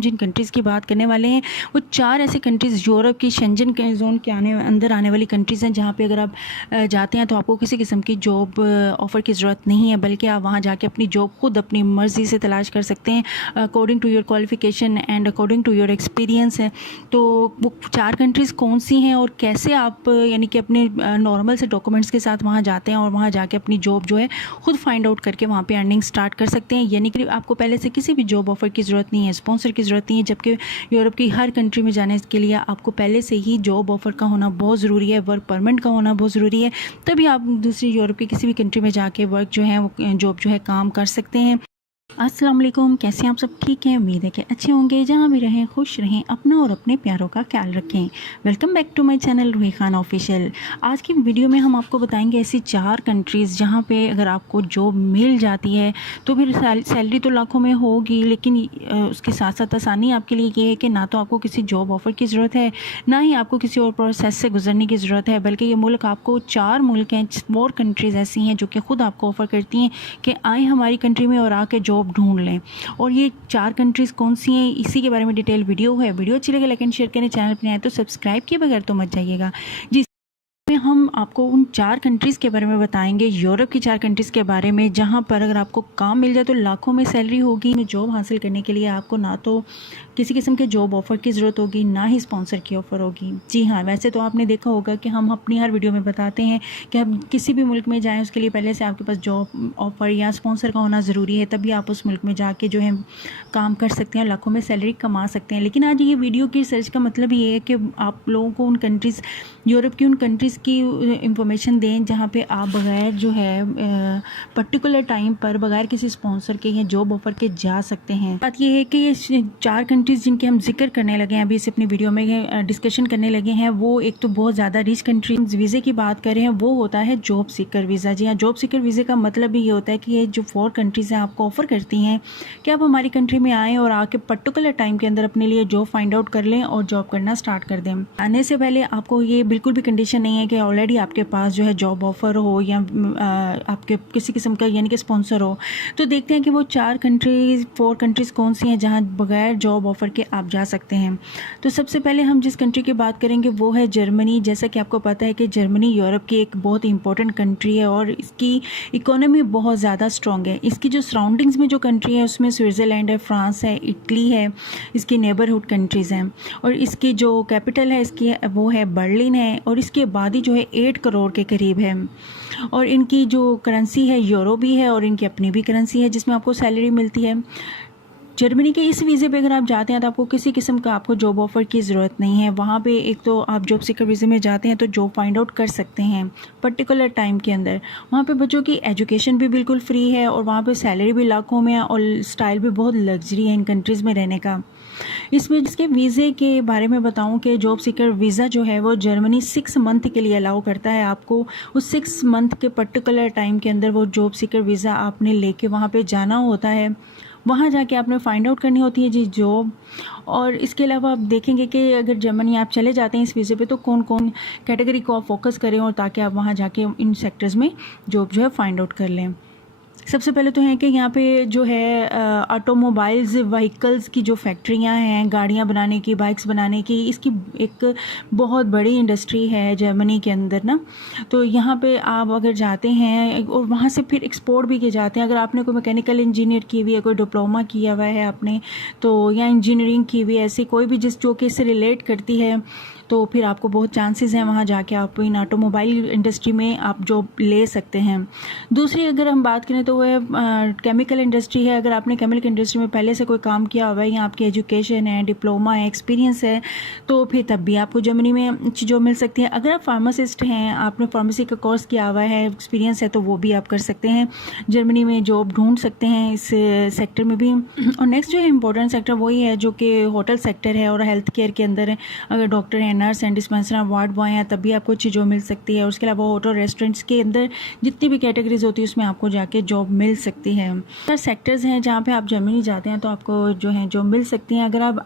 जिन countries की बात करने वाले हैं वो 4 ऐसी कंट्रीज़ यूरोप की शेंजन के जोन के अंदर आने वाली कंट्रीज़ हैं, जहाँ पे अगर आप जाते हैं तो आपको किसी किस्म की जॉब ऑफ़र की ज़रूरत नहीं है, बल्कि आप वहाँ जाके अपनी जॉब खुद अपनी मर्ज़ी से तलाश कर सकते हैं according to your qualification and according to your experience है। तो वो 4 कंट्रीज़ कौन सी हैं और कैसे आप यानी कि अपने नॉर्मल से डॉक्यूमेंट्स के साथ वहाँ जाते हैं और वहाँ जाके अपनी जॉब जो है खुद फाइंड आउट करके वहाँ पे अर्निंग स्टार्ट कर सकते हैं। यानी कि आपको पहले से किसी भी जॉब ऑफ़र की ज़रूरत नहीं है, स्पॉन्सर की ज़रूरत नहीं है, जबकि यूरोप की हर कंट्री में जाने के लिए आपको पहले से ही जॉब ऑफ़र का होना बहुत ज़रूरी है, वर्क परमिट का होना बहुत ज़रूरी है, तभी आप दूसरी यूरोप की किसी भी कंट्री में जाके वर्क जो है वो जॉब जो है काम कर सकते हैं। अस्सलाम वालेकुम, कैसे हैं आप सब? ठीक हैं, उम्मीद है कि अच्छे होंगे। जहाँ भी रहें खुश रहें, अपना और अपने प्यारों का ख्याल रखें। Welcome back to my channel Roohi Khan official. आज की वीडियो में हम आपको बताएंगे ऐसी 4 कंट्रीज़ जहाँ पे अगर आपको जॉब मिल जाती है तो फिर सैलरी तो लाखों में होगी, लेकिन उसके साथ साथ आसानी आपके लिए ये है कि ना तो आपको किसी जॉब ऑफ़र की ज़रूरत है, ना ही आपको किसी और प्रोसेस से गुजरने की ज़रूरत है, बल्कि ये मुल्क आपको 4 मुल्क हैं, 4 कंट्रीज़ ऐसी हैं जो कि ख़ुद आपको ऑफ़र करती हैं कि आए हमारी कंट्री में और आके जॉब ढूंढ लें। और ये 4 कंट्रीज़ कौन सी हैं, इसी के बारे में डिटेल वीडियो है। वीडियो अच्छी लगे लाइक एंड शेयर करें, चैनल पर आए तो सब्सक्राइब किए बगैर तो मत जाइएगा जी। में हम आपको उन 4 कंट्रीज़ के बारे में बताएंगे, यूरोप की 4 कंट्रीज़ के बारे में, जहां पर अगर आपको काम मिल जाए तो लाखों में सैलरी होगी। जॉब हासिल करने के लिए आपको ना तो किसी किस्म के जॉब ऑफ़र की ज़रूरत होगी, ना ही स्पॉन्सर की ऑफ़र होगी। जी हाँ, वैसे तो आपने देखा होगा कि हम अपनी हर वीडियो में बताते हैं कि आप किसी भी मुल्क में जाएँ उसके लिए पहले से आपके पास जॉब ऑफ़र या स्पॉन्सर का होना ज़रूरी है, तभी आप उस मुल्क में जाके जो है काम कर सकते हैं, लाखों में सैलरी कमा सकते हैं। लेकिन आज ये वीडियो की सर्च का मतलब ये है कि आप लोगों को उन कंट्रीज़, यूरोप की उन कंट्रीज़ की इंफॉर्मेशन दें जहाँ पे आप बग़ैर जो है पर्टिकुलर टाइम पर बग़ैर किसी स्पॉन्सर के या जॉब ऑफ़र के जा सकते हैं। बात ये है कि ये 4 कंट्रीज़ जिनके हम जिक्र करने लगे हैं, अभी इस अपनी वीडियो में डिस्कशन करने लगे हैं, वो एक तो बहुत ज़्यादा रिच कंट्रीज। वीज़े की बात करें हैं वो होता है जॉब सीकर वीज़ा। जी हाँ, जॉब सीकर वीज़े का मतलब भी ये होता है कि ये जो 4 कंट्रीज़ हैं आपको ऑफ़र करती हैं कि आप हमारी कंट्री में आएँ और आके पर्टिकुलर टाइम के अंदर अपने लिए जॉब फाइंड आउट कर लें और जॉब करना स्टार्ट कर दें। आने से पहले आपको ये बिल्कुल भी कंडीशन नहीं है कि ऑलरेडी आपके पास जो है जॉब ऑफ़र हो या आपके किसी किस्म का यानी कि स्पॉन्सर हो। तो देखते हैं कि वो 4 कंट्रीज़ कौन सी हैं जहाँ बग़ैर जॉब ऑफ़र के आप जा सकते हैं। तो सबसे पहले हम जिस कंट्री की बात करेंगे वो है जर्मनी। जैसा कि आपको पता है कि जर्मनी यूरोप की एक बहुत इंपॉर्टेंट कंट्री है और इसकी इकोनॉमी बहुत ज़्यादा स्ट्रॉन्ग है। इसकी जो सराउंडिंग्स में जो कंट्री है उसमें स्विट्ज़रलैंड है, फ्रांस है, इटली है, इसकी नेबरहुड कंट्रीज़ हैं। और इसकी जो कैपिटल है इसकी वो है बर्लिन है, और इसकी आबादी जो है 8 करोड़ के करीब है। और इनकी जो करेंसी है यूरो भी है और इनकी अपनी भी करेंसी है जिसमें आपको सैलरी मिलती है। जर्मनी के इस वीज़े पे अगर आप जाते हैं तो आपको किसी किस्म का आपको जॉब ऑफ़र की ज़रूरत नहीं है। वहाँ पे एक तो आप जॉब सीकर वीज़े में जाते हैं तो जॉब फाइंड आउट कर सकते हैं पर्टिकुलर टाइम के अंदर। वहाँ पे बच्चों की एजुकेशन भी बिल्कुल फ्री है और वहाँ पे सैलरी भी लाखों में है और स्टाइल भी बहुत लग्जरी है इन कंट्रीज़ में रहने का। इसमें जिसके वीज़े के बारे में बताऊं कि जॉब सीकर वीज़ा जो है वो जर्मनी 6 मंथ के लिए अलाउ करता है आपको। उस 6 मंथ के पर्टिकुलर टाइम के अंदर वो जॉब सीकर वीज़ा आपने लेके वहाँ पे जाना होता है। वहाँ जाके आपने फ़ाइंड आउट करनी होती है जी जॉब। और इसके अलावा आप देखेंगे कि अगर जर्मनी आप चले जाते हैं इस वीज़े पे तो कौन कौन कैटेगरी को आप फोकस करें और ताकि आप वहाँ जाके इन सेक्टर्स में जॉब जो है फ़ाइंड आउट कर लें। सबसे पहले तो है कि यहाँ पे जो है ऑटोमोबाइल्स व्हीकल्स की जो फैक्ट्रियाँ हैं, गाड़ियाँ बनाने की, बाइक्स बनाने की, इसकी एक बहुत बड़ी इंडस्ट्री है जर्मनी के अंदर ना। तो यहाँ पे आप अगर जाते हैं और वहाँ से फिर एक्सपोर्ट भी किए जाते हैं। अगर आपने कोई मैकेनिकल इंजीनियर की हुई है, कोई डिप्लोमा किया हुआ है आपने तो, या इंजीनियरिंग की हुई है, ऐसी कोई भी जिस जो कि इससे रिलेट करती है, तो फिर आपको बहुत चांसेस हैं वहाँ जाके आप इन ऑटोमोबाइल इंडस्ट्री में आप जॉब ले सकते हैं। दूसरी अगर हम बात करें तो वो है केमिकल इंडस्ट्री है। अगर आपने केमिकल इंडस्ट्री में पहले से कोई काम किया हुआ है या आपकी एजुकेशन है, डिप्लोमा है, एक्सपीरियंस है, तो फिर तब भी आपको जर्मनी में अच्छी जॉब मिल सकती है। अगर आप फार्मासिस्ट हैं, आपने फार्मेसी का कोर्स किया हुआ है, एक्सपीरियंस है, तो वो भी आप कर सकते हैं, जर्मनी में जॉब ढूंढ सकते हैं इस सेक्टर में भी। और नेक्स्ट जो है इम्पोर्टेंट सेक्टर वही है जो कि होटल सेक्टर है और हेल्थ केयर के अंदर है। अगर डॉक्टर हैं, नर्स हैं, डिस्पेंसर हैं, वार्ड बॉय हैं, तब भी आपको अच्छी जॉब मिल सकती है। और उसके अलावा होटल रेस्टोरेंट्स के अंदर जितनी भी कैटेगरीज होती है उसमें आपको जाके जॉब मिल सकती है। सेक्टर्स हैं जहाँ पे आप जर्मनी जाते हैं तो आपको जो है जॉब मिल सकती है। अगर आप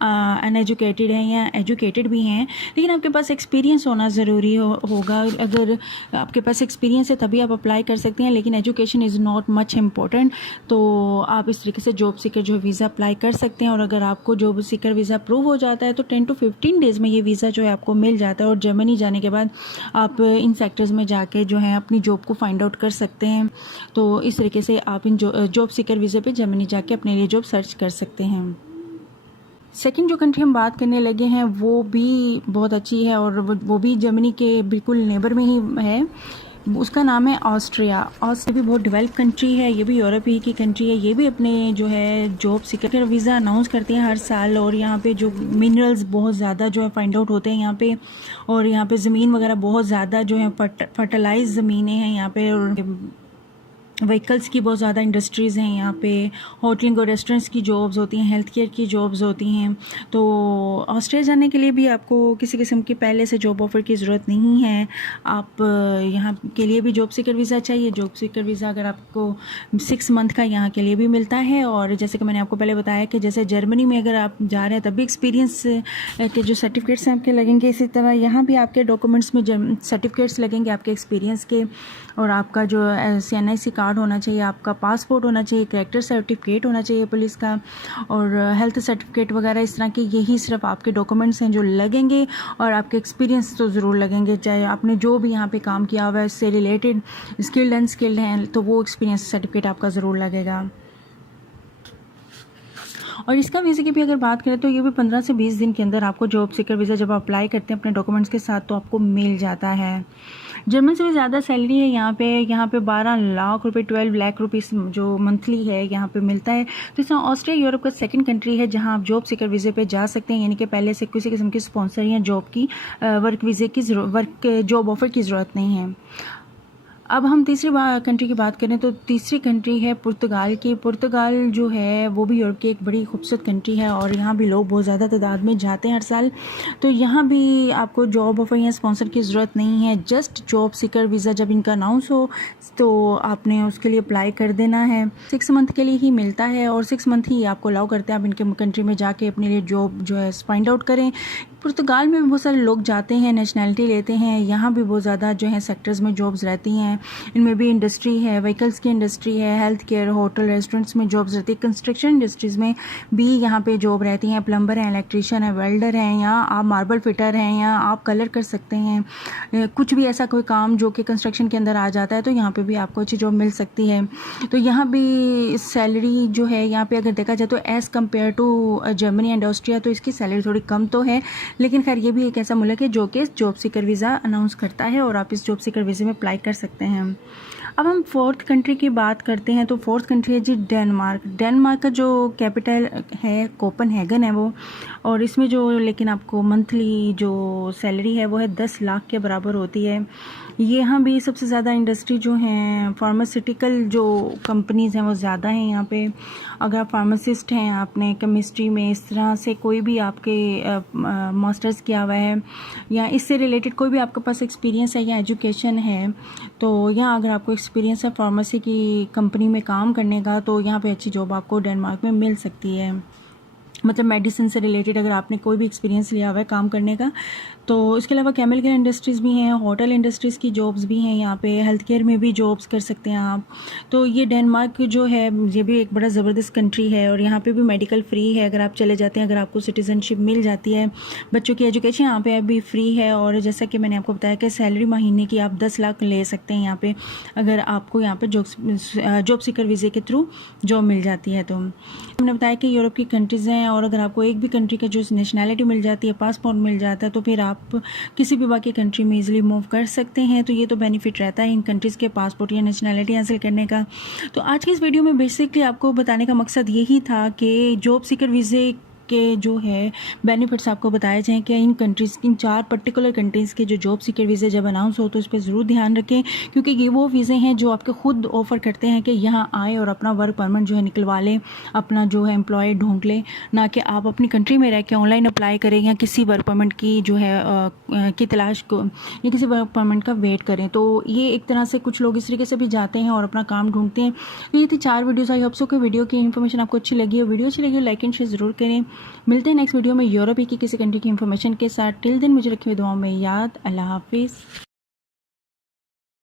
अनएजुकेटेड हैं या एजुकेटेड भी हैं लेकिन आपके पास एक्सपीरियंस होना ज़रूरी होगा। अगर आपके पास एक्सपीरियंस है तभी आप अप्लाई कर सकते हैं, लेकिन education is not much important. तो आप इस तरीके से जॉब सीकर जो वीज़ा अप्लाई कर सकते हैं। और अगर आपको जॉब सीकर वीज़ा अप्रूव हो जाता है तो 10 to 15 डेज़ में ये वीज़ा जो है आपको मिल जाता है। और जर्मनी जाने के बाद आप इन सेक्टर्स में जाके जो है अपनी जॉब को फाइंड आउट कर सकते हैं। तो इस तरीके से आप इन जॉब सीकर वीज़े पे जर्मनी जाके अपने लिए जॉब सर्च कर सकते हैं। सेकंड जो कंट्री हम बात करने लगे हैं वो भी बहुत अच्छी है और वो भी जर्मनी के बिल्कुल नेबर में ही है। उसका नाम है ऑस्ट्रिया। ऑस्ट्रिया भी बहुत डेवलप कंट्री है, ये भी यूरोप ही की कंट्री है। ये भी अपने जो है जॉब सीकर वीज़ा अनाउंस करते हैं हर साल। और यहाँ पे जो मिनरल्स बहुत ज़्यादा जो है फाइंड आउट होते हैं यहाँ पे। और यहाँ पे ज़मीन वगैरह बहुत ज़्यादा जो है फर्टिलाइज ज़मीनें हैं यहाँ पे। और व्हीकल्स की बहुत ज़्यादा इंडस्ट्रीज़ हैं यहाँ पे। होटलिंग और रेस्टोरेंट्स की जॉब्स होती हैं, हेल्थ केयर की जॉब्स होती हैं। तो ऑस्ट्रेलिया जाने के लिए भी आपको किसी किस्म की पहले से जॉब ऑफ़र की ज़रूरत नहीं है। आप यहाँ के लिए भी जॉब सीकर वीज़ा चाहिए। जॉब सीकर वीज़ा अगर आपको 6 मंथ का यहाँ के लिए भी मिलता है। और जैसे कि मैंने आपको पहले बताया कि जैसे जर्मनी में अगर आप जा रहे हैं तब भी एक्सपीरियंस के जो सर्टिफिकेट्स हैं आपके लगेंगे, इसी तरह यहाँ भी आपके डॉक्यूमेंट्स में सर्टिफिकेट्स लगेंगे आपके एक्सपीरियंस के। और आपका जो CNIC कार्ड होना चाहिए, आपका पासपोर्ट होना चाहिए, कैरेक्टर सर्टिफिकेट होना चाहिए पुलिस का, और हेल्थ सर्टिफिकेट वगैरह इस तरह के यही सिर्फ आपके डॉक्यूमेंट्स हैं जो लगेंगे। और आपके एक्सपीरियंस तो ज़रूर लगेंगे, चाहे आपने जो भी यहाँ पे काम किया हुआ है इससे रिलेटेड स्किल्ड अनस्किल्ड हैं तो वो एक्सपीरियंस सर्टिफिकेट आपका ज़रूर लगेगा। और इसका वीज़े की भी अगर बात करें तो ये भी 15 से 20 दिन के अंदर आपको जॉब सीकर वीज़ा जब अप्लाई करते हैं अपने डॉक्यूमेंट्स के साथ तो आपको मिल जाता है। जर्मन से भी ज़्यादा सैलरी है यहाँ पे 12 लाख रुपए 12 लाख रुपीस जो मंथली है यहाँ पे मिलता है। तो इसमें ऑस्ट्रिया यूरोप का सेकंड कंट्री है जहाँ आप जॉब सीकर वीज़े पे जा सकते हैं, यानी कि पहले से किसी किस्म की स्पॉन्सर या जॉब की जॉब ऑफ़र की ज़रूरत नहीं है। अब हम तीसरी कंट्री की बात करें तो तीसरी कंट्री है पुर्तगाल की। पुर्तगाल जो है वो भी यूरोप की एक बड़ी खूबसूरत कंट्री है और यहाँ भी लोग बहुत ज़्यादा तादाद में जाते हैं हर साल। तो यहाँ भी आपको जॉब ऑफर या स्पॉन्सर की ज़रूरत नहीं है। जस्ट जॉब सीकर वीज़ा जब इनका अनाउंस हो तो आपने उसके लिए अप्लाई कर देना है। 6 मंथ के लिए ही मिलता है और 6 मंथ ही आपको अलाउ करते हैं आप इनके कंट्री में जाके अपने लिए जॉब जो है फाइंड आउट करें। पुर्तगाल में भी बहुत सारे लोग जाते हैं, नेशनैलिटी लेते हैं। यहाँ भी बहुत ज़्यादा जो है सेक्टर्स में जॉब्स रहती हैं। इनमें भी इंडस्ट्री है, व्हीकल्स की इंडस्ट्री है, हेल्थ केयर, होटल रेस्टोरेंट्स में जॉब्स रहती है। कंस्ट्रक्शन इंडस्ट्रीज़ में भी यहाँ पे जॉब रहती हैं। प्लम्बर हैं, इलेक्ट्रीशियन है, वेल्डर हैं, या आप मार्बल फिटर हैं, या आप कलर कर सकते हैं। कुछ भी ऐसा कोई काम जो कि कंस्ट्रक्शन के अंदर आ जाता है तो यहाँ पे भी आपको अच्छी जॉब मिल सकती है। तो यहाँ भी सैलरी जो है यहाँ पे अगर देखा जाए तो as compared to Germany and Austria तो इसकी सैलरी थोड़ी कम तो है, लेकिन खैर ये भी एक ऐसा मुल्क है जो कि जॉब सीकर वीज़ा अनाउंस करता है और आप इस जॉब सीकर वीज़े में अप्लाई कर सकते हैं। अब हम फोर्थ कंट्री की बात करते हैं तो फोर्थ कंट्री है जी डेनमार्क। डेनमार्क का जो कैपिटल है कोपेनहेगन है वो, और इसमें जो लेकिन आपको मंथली जो सैलरी है वो है 10 लाख के बराबर होती है। यहाँ भी सबसे ज़्यादा इंडस्ट्री जो हैं फार्मास्यूटिकल जो कंपनीज़ हैं वो ज़्यादा हैं यहाँ पे। अगर आप फार्मासिस्ट हैं, आपने केमिस्ट्री में इस तरह से कोई भी आपके मास्टर्स किया हुआ है या इससे रिलेटेड कोई भी आपके पास एक्सपीरियंस है या एजुकेशन है, तो यहाँ अगर आपको एक्सपीरियंस है फार्मेसी की कंपनी में काम करने का तो यहाँ पे अच्छी जॉब आपको डेनमार्क में मिल सकती है। मतलब मेडिसिन से रिलेटेड अगर आपने कोई भी एक्सपीरियंस लिया हुआ है काम करने का। तो इसके अलावा केमिकल इंडस्ट्रीज़ भी हैं, होटल इंडस्ट्रीज़ की जॉब्स भी हैं यहाँ पे, हेल्थ केयर में भी जॉब्स कर सकते हैं आप। तो ये डेनमार्क जो है ये भी एक बड़ा ज़बरदस्त कंट्री है और यहाँ पे भी मेडिकल फ्री है अगर आप चले जाते हैं, अगर आपको सिटीज़नशिप मिल जाती है। बच्चों की एजुकेशन यहाँ पे भी फ्री है और जैसा कि मैंने आपको बताया कि सैलरी महीने की आप 10 लाख ले सकते हैं यहाँ पे, अगर आपको यहाँ पे जॉब सीकर वीज़े के थ्रू जॉब मिल जाती है। तो हमने बताया कि यूरोप की कंट्रीज़ हैं और अगर आपको एक भी कंट्री का जो नेशनैलिटी मिल जाती है, पासपोर्ट मिल जाता है, तो फिर आप किसी भी बाकी कंट्री में इजीली मूव कर सकते हैं। तो ये तो बेनिफिट रहता है इन कंट्रीज़ के पासपोर्ट या नेशनैलिटी हासिल करने का। तो आज की इस वीडियो में बेसिकली आपको बताने का मकसद यही था कि जॉब सीकर वीज़े के जो है बेनिफिट्स आपको बताए जाएँ कि इन कंट्रीज़, इन 4 पर्टिकुलर कंट्रीज़ के जो जॉब सीकर वीज़े जब अनाउंस हो तो इस पे ज़रूर ध्यान रखें, क्योंकि ये वो वीज़े हैं जो आपके खुद ऑफ़र करते हैं कि यहाँ आए और अपना वर्क परमिट जो है निकलवा लें, अपना जो है एम्प्लॉय ढूंढ लें, ना कि आप अपनी कंट्री में रह के ऑनलाइन अप्लाई करें या किसी वर्क परमिट की जो है की तलाश को या किसी वर्क परमिट का वेट करें। तो ये एक तरह से कुछ लोग इस तरीके से भी जाते हैं और अपना काम ढूंढते हैं। तो ये थी 4 वीडियोज़। आई होप सो कि वीडियो की इन्फॉर्मेशन आपको अच्छी लगी हो। वीडियो अच्छी लगी हो लाइक एंड शेयर ज़रूर करें। मिलते हैं नेक्स्ट वीडियो में यूरोप की किसी कंट्री की इन्फॉर्मेशन के साथ। टिल दिन मुझे रखी हुई दुआओं में याद। अल्लाह हाफिज़।